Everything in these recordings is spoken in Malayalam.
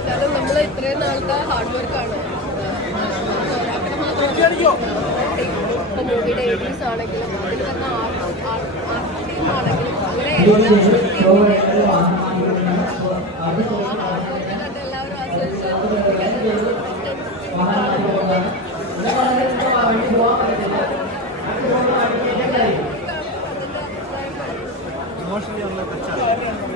കാലത്തെ ഹാർഡ് വർക്കാണ് ഇപ്പൊ മൂവിയുടെ എഡിറ്റ്സ് ആണെങ്കിലും അതിൽ വരുന്ന ആർട്ട് ടീം ആണെങ്കിലും അങ്ങനെ എല്ലാവരും ആസ്വദിച്ച് ഇമോഷണലി നല്ല ടച്ചാണ്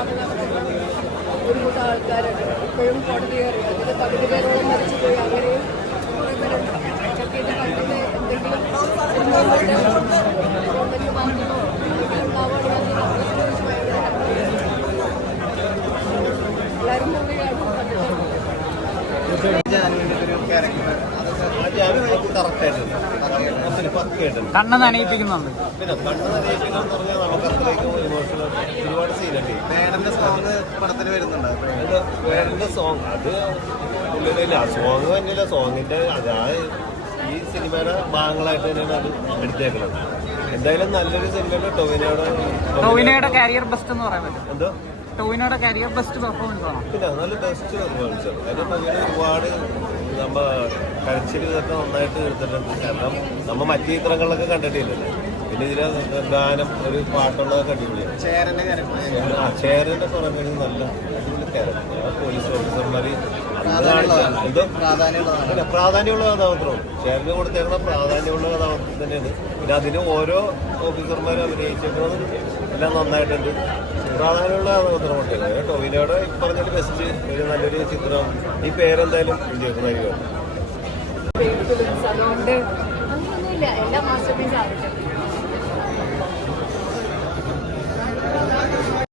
ഒരു കൂട്ടം ആൾക്കാരുണ്ട്. ഇപ്പോഴും കോടതി കയറി അതിൽ പകുതി പേരോളം മരിച്ചുപോയി. അങ്ങനെയും കുറേ പേരുണ്ട്. ചക്കീന്റെ കണ്ടിട്ട് എന്തെങ്കിലും ഗവൺമെന്റ് മാറ്റമോ എന്തെങ്കിലും ഉണ്ടാവുകയാണെങ്കിൽ എല്ലാവരും നനയിപ്പിക്കുന്നുണ്ട് പിന്നെ കണ്ണ് നനയിപ്പിക്കാന്ന് പറഞ്ഞാൽ നമുക്ക് അത്രയ്ക്കും സോങ് പടത്തിൽ വരുന്നുണ്ട്. വേറെ സോങ് അത് സോങ് തന്നെയല്ല. സോങ്ങിന്റെ അതാ ഈ സിനിമയുടെ ഭാഗങ്ങളായിട്ട് തന്നെയാണ് അത് എടുത്തേക്കുന്നത്. എന്തായാലും നല്ലൊരു സിനിമയുടെ ടൊവിനോട് ടോവിനോയുടെ കരിയർ ബെസ്റ്റ് എന്ന് പറയാൻ പറ്റും. എന്തോ? ടോവിനോയുടെ കരിയർ ബെസ്റ്റ് പെർഫോമൻസ് ആണ്? പിന്നെ നല്ല ബെസ്റ്റ് പെർഫോമൻസ് ആണ് ഒരുപാട് നമ്മ കഴിച്ചിൽ ഇതൊക്കെ നന്നായിട്ട് എടുത്തിട്ടുണ്ട്. കാരണം നമ്മ മറ്റു ചിത്രങ്ങളിലൊക്കെ കണ്ടിട്ടില്ലല്ലോ. പിന്നെ ഇതിലെ ഗാനം ഒരു പാട്ടുള്ളതൊക്കെ അടിപൊളിയാണ്. ആ ചേരന്റെ പറയുന്നത് നല്ല അടിപൊളി ക്യാരക്ടർ പോലീസ് ഓഫീസർമാര് ഇത് അല്ല പ്രാധാന്യമുള്ളതാണ് പ്രാധാന്യമുള്ള കഥാപാത്രമാണ്. ചേരന് കൊടുത്തേക്കുന്ന പ്രാധാന്യമുള്ള കഥാപാത്രം തന്നെയാണ്. പിന്നെ അതിന് ഓരോ ഓഫീസർമാരും അഭിനയിച്ചേക്കുന്നത് എല്ലാം നന്നായിട്ടുണ്ട് പ്രാധാന്യമുള്ള കഥാപാത്രം കൊടുത്തേക്കുന്നത് ടോവിനോടെ ഇതിനോട് പറഞ്ഞൊരു ബെസ്റ്റ് ഒരു നല്ലൊരു ചിത്രം. ഈ പേരെന്തായാലും ഇന്ത്യക്കുന്നതായിരിക്കും അതുകൊണ്ട് അങ്ങനെയൊന്നുമില്ല. എല്ലാ മാസ്റ്റർ